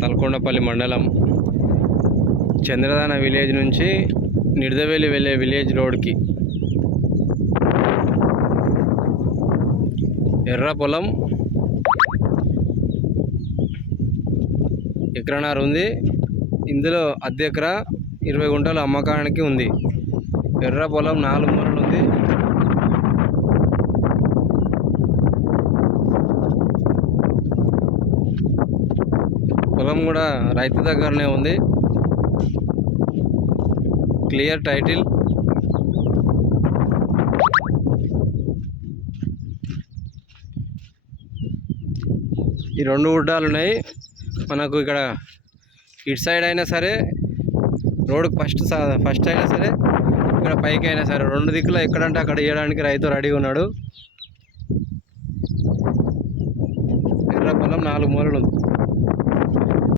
తలకొండపల్లి మండలం చంద్రదాన విలేజ్ నుంచి నిడదవేలి వెళ్ళే విలేజ్ రోడ్కి ఎర్ర పొలం ఎకరన్నర ఉంది. ఇందులో అద్దె ఎకరా 20 గుంటలు అమ్మకానికి ఉంది. ఎర్ర పొలం 4 మూలలు ఉంది. పొలం కూడా రైతు దగ్గరనే ఉంది. Clear title. ఈ 2 గుడ్డాలు ఉన్నాయి మనకు. ఇక్కడ ఇటు సైడ్ అయినా సరే రోడ్డు ఫస్ట్ అయినా సరే ఇక్కడ పైకి అయినా సరే 2 దిక్కులో ఎక్కడంటే అక్కడ ఇవ్వడానికి రైతు రెడీగా ఉన్నాడు. ఎర్ర పొలం 4 మూలలు ఉంది.